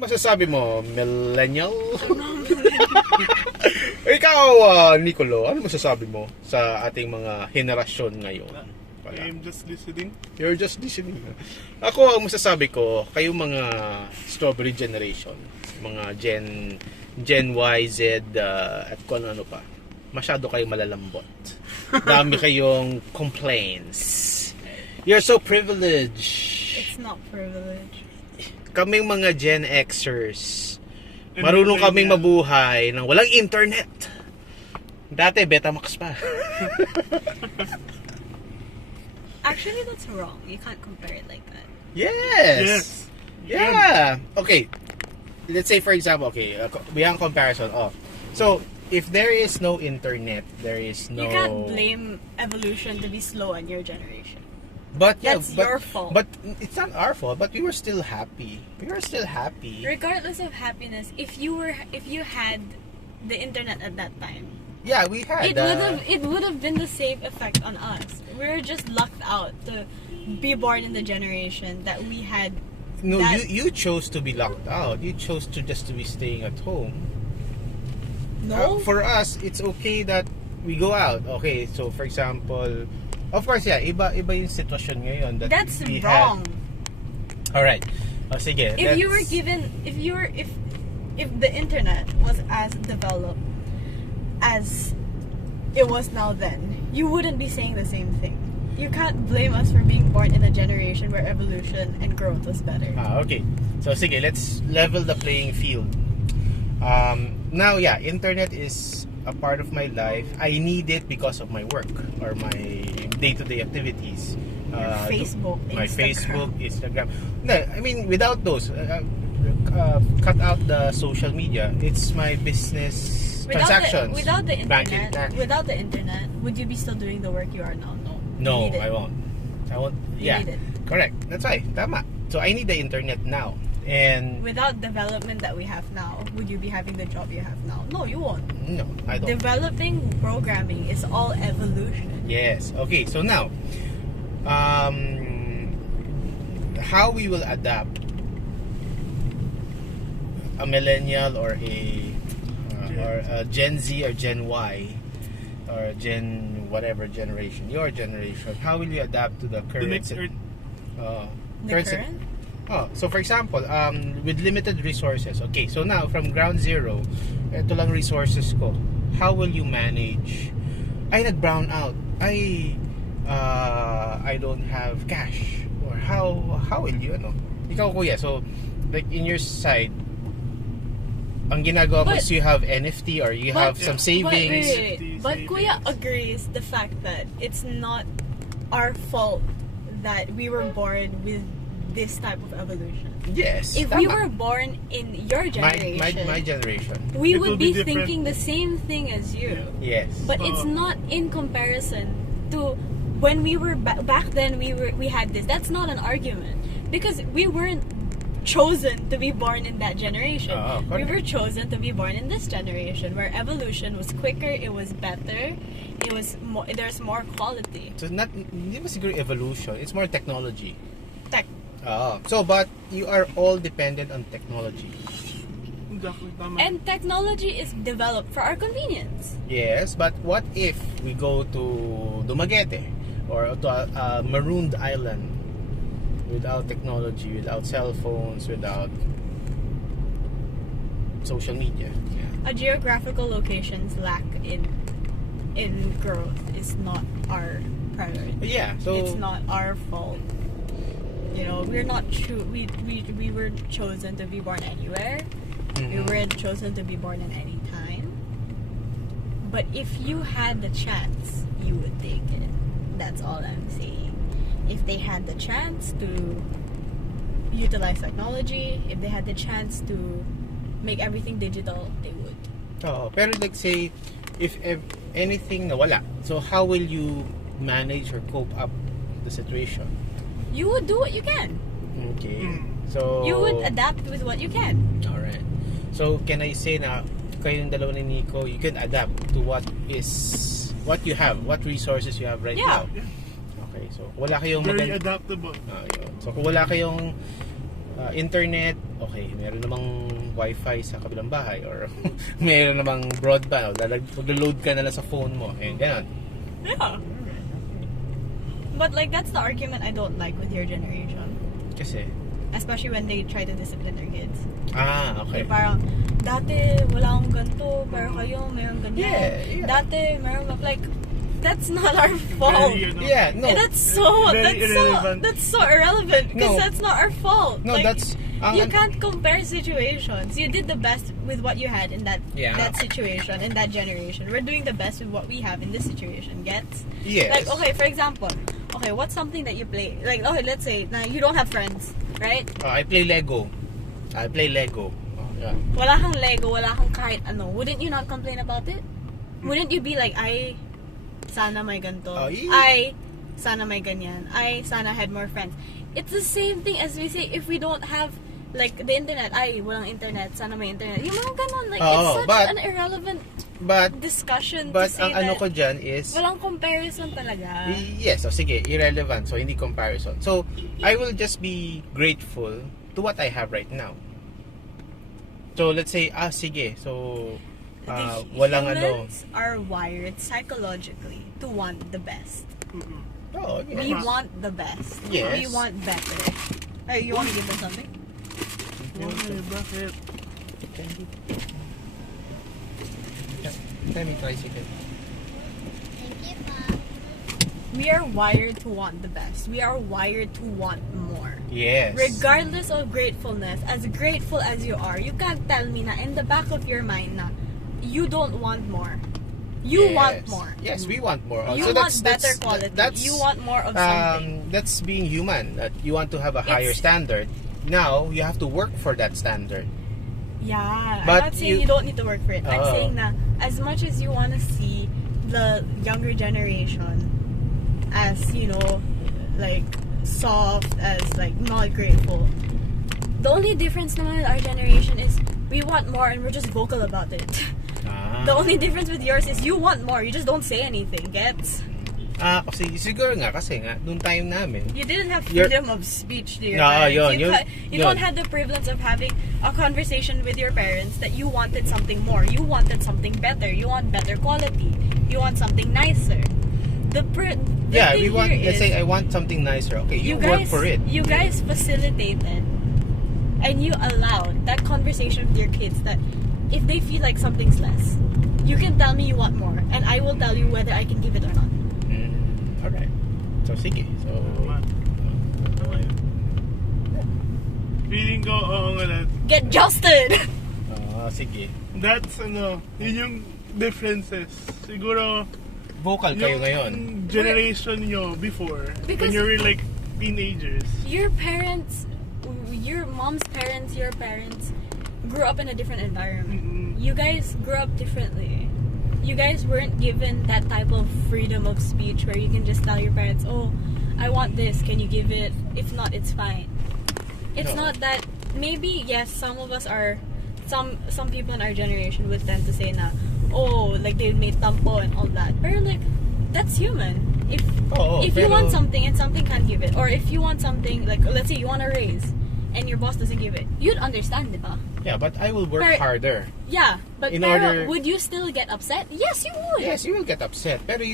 Masasabi mo, millennial? Ikaw, Nicolo, ano masasabi mo sa ating mga henerasyon ngayon? I'm just listening. You're just listening. Ako, ang masasabi ko, kayo mga strawberry generation, mga Gen Y, Z, at kung ano pa, masyado kayo malalambot. Dami kayong complaints. You're so privileged. It's not privilege. Kaming mga Gen Xers, marunong kaming mabuhay ng walang internet. Dati, Betamax pa. Actually, that's wrong. You can't compare it like that. Yes. Yeah. Okay. Let's say, for example, we have comparison. So, if there is no internet, there is no... You can't blame evolution to be slow on your generation. But That's your fault. But it's not our fault. But we were still happy. Regardless of happiness, if you had the internet at that time, yeah, we had. It would have been the same effect on us. We were just lucked out to be born in the generation that we had. No, you chose to be locked out. You chose to be staying at home. No. For us, it's okay that we go out. Okay, so for example, of course, yeah, iba yung sitwasyon ngayon that That's we wrong. Had. All right. Sige. If the internet was as developed as it was now then, you wouldn't be saying the same thing. You can't blame us for being born in a generation where evolution and growth was better. Okay. So sige, let's level the playing field. Now, yeah, internet is a part of my life. I need it because of my work or my day-to-day activities. My Facebook, Instagram. No, I mean, without those, cut out the social media. It's my business transactions. Without the banking, without the internet, would you be still doing the work you are now? No. No, I won't. You need it. Correct. That's right. Tama. So I need the internet now. And without development that we have now, would you be having the job you have now? No, you won't. No, I don't. Developing programming is all evolution. Yes. Okay. So now, how we will adapt a millennial or a Gen Z or Gen Y or Gen whatever generation, your generation, how will you adapt to the current? Current? So for example, with limited resources, okay, so now from ground zero, ito lang resources ko, how will you manage? Ay, nag-brown out. I don't have cash. Or how will you, Ikaw, kuya, so, like, in your side, ang ginagawa mo is you have NFT or you have some savings. But Kuya agrees the fact that it's not our fault that we were born with this type of evolution. Yes. If we were born in your generation, my generation, we would be thinking the same thing as you. Yes. But it's not in comparison to when we were back then. We had this. That's not an argument because we weren't chosen to be born in that generation. We were chosen to be born in this generation where evolution was quicker, it was better, it was more, there's more quality. So hindi ba siguro evolution, it's more technology. Tech. So but you are all dependent on technology. And technology is developed for our convenience. Yes, but what if we go to Dumaguete or to a marooned island without technology, without cell phones, without social media? Yeah. A geographical location's lack in growth is not our priority. Yeah, so it's not our fault. We're not we were chosen to be born anywhere. We weren't chosen to be born in any time. But if you had the chance, you would take it. That's all I'm saying. If they had the chance to utilize technology, if they had the chance to make everything digital, they would. Pero like say, if anything nawala, so how will you manage or cope up the situation? You would do what you can. Okay. So you would adapt with what you can. Alright. So can I say na kayong dalawa ni Nico, you can adapt to what you have, what resources you have right now. Okay, so wala kayong very adaptable. So kung wala kayong internet okay, meron namang wifi sa kabilang bahay or meron namang broadband, maglo-load ka na lang sa phone mo, and ganun. Yeah. But like, that's the argument I don't like with your generation. Kasi, Especially when they try to discipline their kids. okay. Yung parang, dati wala akong ganito, pero kayo meron ganyan. Yeah. Dati meron, like, that's not our fault. Yeah, no. That's so irrelevant because No. that's not our fault. No, like, that's you can't compare situations. You did the best with what you had in that situation, in that generation. We're doing the best with what we have in this situation. Gets? Yes. Like, okay, for example, okay, what's something that you play? Like, okay, let's say now you don't have friends, right? I play Lego. Oh, yeah. Wala kang Lego, wala kang kahit ano. Wouldn't you not complain about it? Wouldn't you be like, ay, sana may ganito. Ay, sana may ganyan. Ay, sana I had more friends. It's the same thing as we say if we don't have like the internet. Ay, walang internet. Sana may internet. Yung mga ganon. Like, it's such an irrelevant discussion But to say ang ano that ko dyan is walang comparison talaga. yes, so sige, irrelevant. So hindi comparison. So I will just be grateful to what I have right now. So let's say sige. So walang humans are wired psychologically to want the best. Oh, yes. We want the best. Yes. We want better. Hey, you want to give them something? Bakit? Tell me tricycle. We are wired to want the best. We are wired to want more. Yes. Regardless of gratefulness, as grateful as you are, you can't tell me na in the back of your mind na you don't want more. You want more. Yes, we want more. You So want better quality. You want more of something. That's being human. That you want to have a higher standard. Now you have to work for that standard. Yeah, But I'm not saying you don't need to work for it. I'm Oh. saying that as much as you want to see the younger generation as, you know, like soft, as like not grateful, the only difference naman with our generation is we want more and we're just vocal about it. The only difference with yours is you want more, you just don't say anything. Gets? Kasi siguro nga kasi nung time namin. You didn't have freedom of speech to your No, parents. You don't have the privilege of having a conversation with your parents that you wanted something more. You wanted something better. You want better quality. You want something nicer. The we want. Let's say I want something nicer. Okay, you work for it. You guys facilitated and you allowed that conversation with your kids that if they feel like something's less, you can tell me you want more, and I will tell you whether I can give it or not. Alright. So, sige. So, Feeling ko, Get justed! sige. that's yun yung differences. Siguro, Vocal kayo yung ngayon. generation nyo before, when Because- you were like teenagers. Your parents, your mom's parents, your parents grew up in a different environment. You guys grew up differently. You guys weren't given that type of freedom of speech where you can just tell your parents, oh, I want this, can you give it? If not, it's fine. It's No. not that, maybe, yes, some of us are, some people in our generation would tend to say na, oh, like they made tampo and all that. But like, that's human. If you want something and something can't give it, or if you want something, like let's say you want a raise and your boss doesn't give it, you'd understand, diba? Yeah, but I will work Pero- harder. Yeah, but In pero order- would you still get upset? Yes, you would. Yes, you will get upset. Pero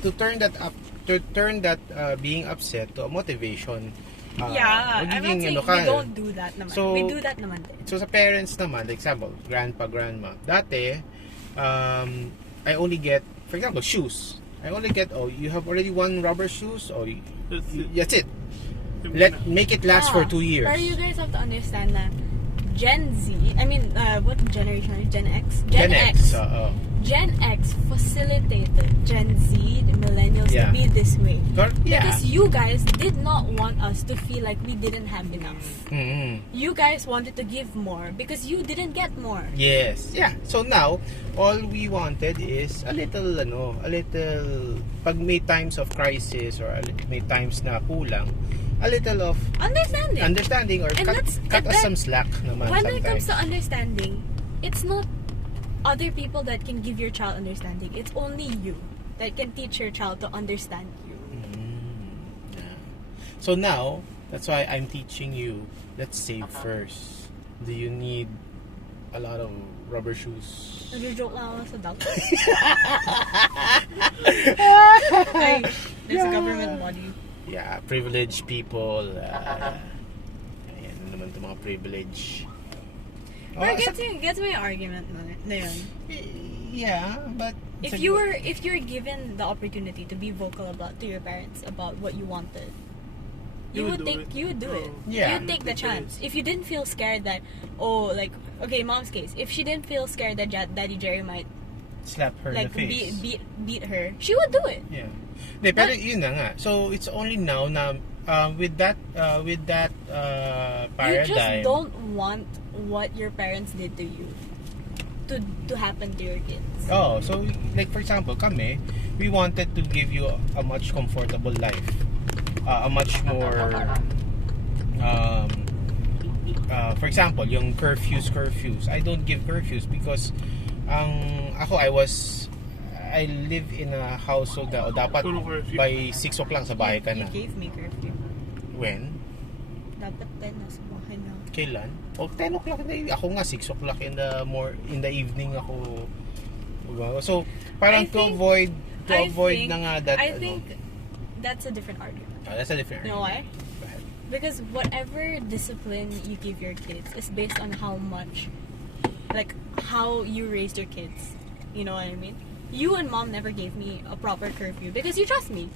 to turn that being upset to a motivation. Yeah, I'm not magiging saying ka. we don't do that naman. So- we do that naman din. So sa parents naman, like example, grandpa, grandma. Dati, I only get, for example, shoes. I only get, you have already one rubber shoes, that's it. Make it last for 2 years. But you guys have to understand that Gen Z, I mean, what generation are you? Gen X? Gen X. Gen X facilitated Gen Z, the millennials, Yeah. to be this way. Yeah. Because you guys did not want us to feel like we didn't have enough. You guys wanted to give more because you didn't get more. Yes. Yeah. So now, all we wanted is a little, pag may times of crisis or may times na kulang, a little of understanding or cut us some slack naman When sometimes. it comes to understanding, it's not other people that can give your child understanding. It's only you that can teach your child to understand you. Yeah. So now, that's why I'm teaching you, let's save first. Do you need a lot of rubber shoes? Nag-joke lang ako sa doctor. Ay, there's a government body. Yeah, privileged people. Ayan naman itong mga privilege. But gets my argument na yun. Yeah, but If you're given the opportunity to be vocal about to your parents about what you wanted, you would do it. Yeah. You'd take the chance. If you didn't feel scared that, okay, mom's case, if she didn't feel scared that Daddy Jerry might slap her in like the face. beat her, she would do it. Yeah. Pero yun na nga. So it's only now na with that paradigm. You just don't want what your parents did to you to happen to your kids. Oh, so like for example, kami, we wanted to give you a much comfortable life. A much more for example, yung curfews. I don't give curfews because I live in a household na dapat by 6 o'clock sa bahay ka na. You gave me curfew. When? Dapat 10 na sa bahay na. Kailan? 10 o'clock na. Ako nga 6 o'clock in the evening ako. So, parang to avoid na nga that. I think that's a different argument. That's a different You know why? Go ahead. Because whatever discipline you give your kids is based on how you raised your kids. You know what I mean? You and mom never gave me a proper curfew because you trust me.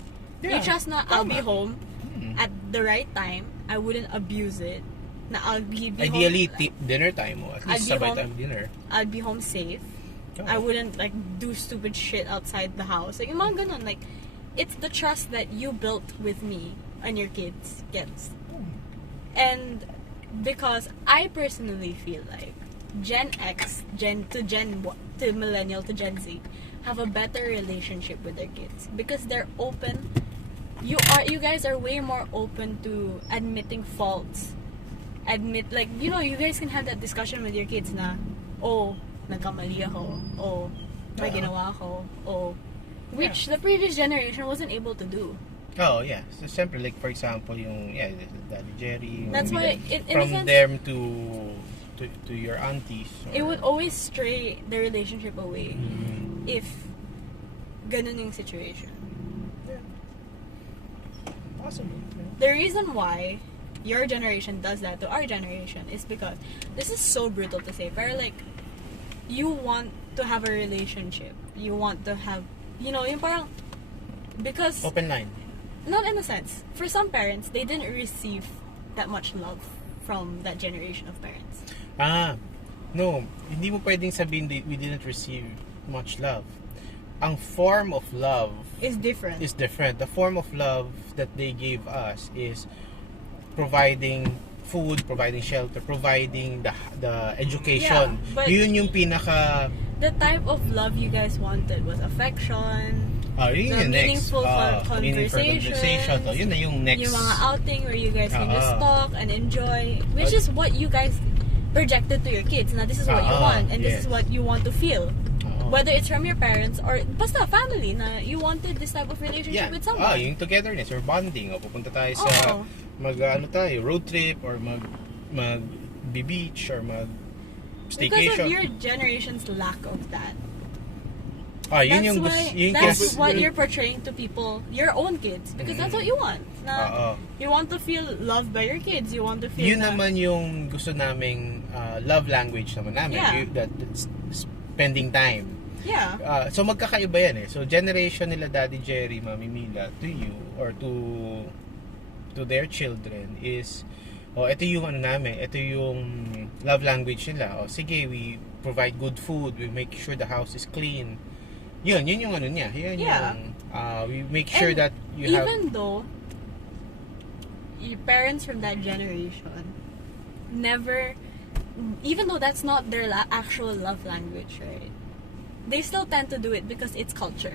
Yeah, you trust na I'll be home at the right time. I wouldn't abuse it. Na I'll be Ideally, home, dinner time mo. At least sabay time dinner. I'd be home safe. Oh. I wouldn't like do stupid shit outside the house. Like, yung mga ganun, like, it's the trust that you built with me and your kids gets. And because I personally feel like Gen X, to millennial to Gen Z have a better relationship with their kids because they're open. You guys are way more open to admitting faults. You guys can have that discussion with your kids na, nagkamali ako, may ginawa ako, which the previous generation wasn't able to do. Oh, yeah. So, siyempre, like, for example, yung, Daddy Jerry. That's why, in a from sense, them to your aunties. It would always stray the relationship away if ganun yung situation. Yeah. Possible. The reason why your generation does that to our generation is because this is so brutal to say, but like, you want to have a relationship. You want to have, yung parang, because Open line. not in a sense. For some parents, they didn't receive that much love from that generation of parents. No. Hindi mo pwedeng sabihin we didn't receive much love. Ang form of love Is different. The form of love that they gave us is providing food, providing shelter, providing the education. Yeah, but yun yung pinaka... The type of love you guys wanted was affection, yun yung next. meaningful Meaningful conversation. So, yun na yung next. Yung mga outing where you guys can just talk and enjoy, which is what you guys projected to your kids. Now, this is what you want, and this is what you want to feel. Whether it's from your parents or basta family na you wanted this type of relationship with someone. Yung togetherness or bonding. Pupunta tayo sa road trip or mag beach or mag staycation. Because of your generation's lack of that. That's what you're portraying to people, your own kids, because that's what you want. You want to feel loved by your kids. You want to feel. Yun naman yung gusto naming love language naman namin. Yeah. That's spending time. Yeah. So magkakaiba yan eh. So generation nila Daddy Jerry, Mami Mila to you or to their children is ito yung ito yung love language nila. Sige, we provide good food, we make sure the house is clean. Yun yung niya. Yun yung we make sure that you have. Even though your parents from that generation never, even though that's not their actual love language, right? They still tend to do it because it's culture.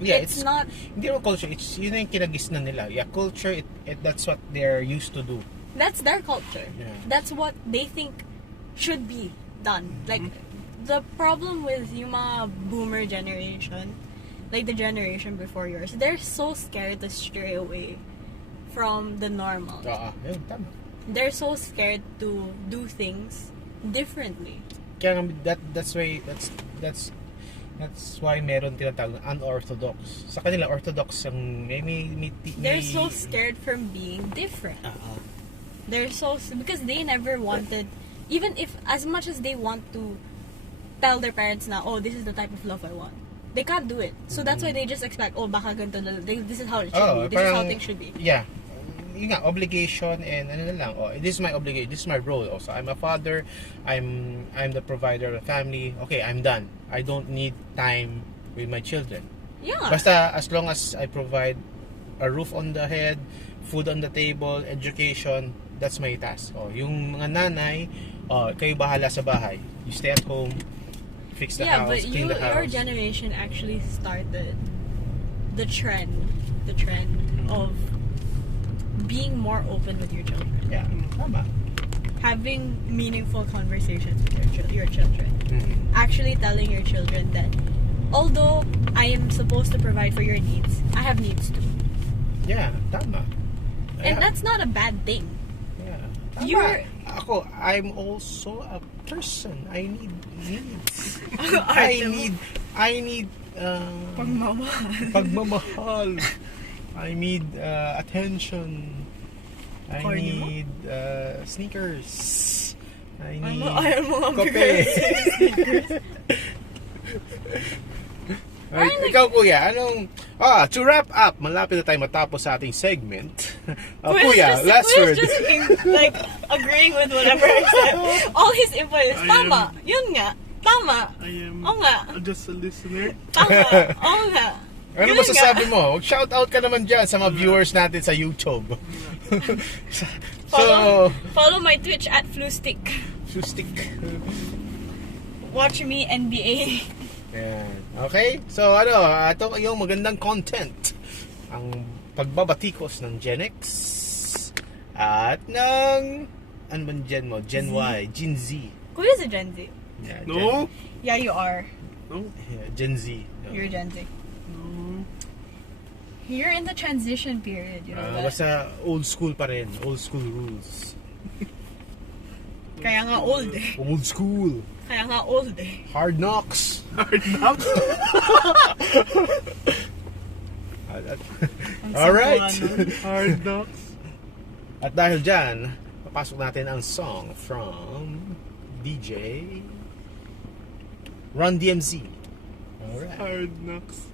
Yeah, it's not. Hindi naman culture. It's yun yung kinagisnan nila. Yeah, culture. That's what they're used to do. That's their culture. Yeah. That's what they think should be done. Like the problem with yung mga boomer generation, like the generation before yours, they're so scared to stray away from the normal. Yun, tama. they're so scared to do things differently. Kaya that's why meron tinatawag na unorthodox. Sa kanila orthodox ang they're so scared from being different. They're so because they never wanted, even if as much as they want to tell their parents na, oh, this is the type of love I want, they can't do it. So that's why they just expect, oh, baka ganito na, this is how it should be. This is how things should be. Yeah. Yun nga, obligation and ano na lang, oh, this is my obligation, this is my role also. I'm a father, I'm the provider of the family. Okay, I'm done. I don't need time with my children. Yeah. Basta as long as I provide a roof on the head, food on the table, education, that's my task. Oh, yung mga nanay, kayo bahala sa bahay. You stay at home, fix the house, clean the house. Your generation actually started the trend of being more open with your children. Yeah, tama. Having meaningful conversations with your children. Mm-hmm. Actually telling your children that although I am supposed to provide for your needs, I have needs too. Yeah, tama. And that's not a bad thing. Yeah. Tama. I'm also a person. I need needs. I need pagmamahal. I need attention. I need sneakers. I need kape. Right, ikaw kuya, to wrap up, malapit na tayo matapos sa ating segment. Kuya, last word. Just like agreeing with whatever I said. All his input is tama. Yun nga. Tama. I am nga. just a listener. Tama. nga. Ano masasabi mo? Shout out ka naman dyan sa mga viewers natin sa YouTube. Follow my Twitch at Flustick. Flustick. Watch me NBA. Yan. Okay? So ito yung magandang content. Ang pagbabatikos ng GenX at ng ano man Gen mo? Gen Y, Gen Z. Kuya is a Gen Z. Yeah, No? Yeah, you are. No? Yeah, Gen Z. No. You're Gen Z. No. You're in the transition period, you know that. Basta old school pa rin. Old school rules. Kaya nga old eh. Old school. Kaya nga old eh. Hard knocks. Hard knocks? Alright. Hard knocks? At dahil dyan, papasok natin ang song from DJ Run DMZ. Alright. Hard knocks.